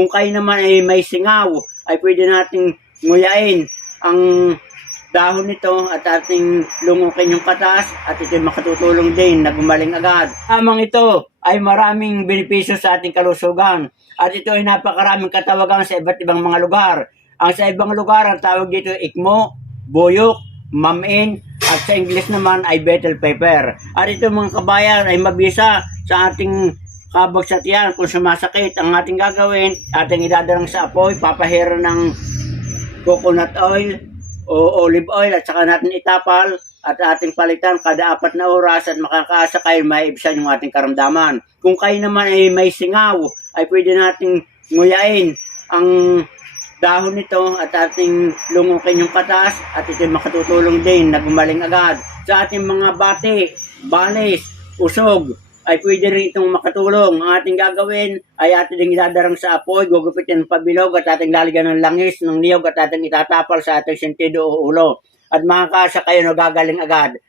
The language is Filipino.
Kung kayo naman ay may singaw, ay pwede nating nguyain ang dahon nito at ating lungukin yung katas at ito makatutulong din na gumaling agad. Amang ito ay maraming benepisyo sa ating kalusugan at ito ay napakaraming katawagan sa iba't ibang mga lugar. Ang sa ibang lugar, ang tawag dito ikmo, buyok, mamin, at sa English naman ay betel pepper. At ito mga kabayan ay mabisa sa ating kabagsatian. Kung sumasakit, ang ating gagawin, ating idadalang sa apoy, papahira ng coconut oil o olive oil at saka natin itapal at ating palitan kada 4 na oras at makakaasa kayo maibsan yung ating karamdaman. Kung kayo naman ay may singaw, ay pwede nating nguyain ang dahon nito at ating lungukin yung katas at ito makatutulong din na gumaling agad. Sa ating mga bati, balis, usog, ay pwede rin itong makatulong. Ang ating gagawin ay ating idadarang sa apoy, gugupitin ng pabilog at ating lalagyan ng langis, ng niyog at ating itatapal sa ating sentido o ulo. At makakaasa kayo na gagaling agad.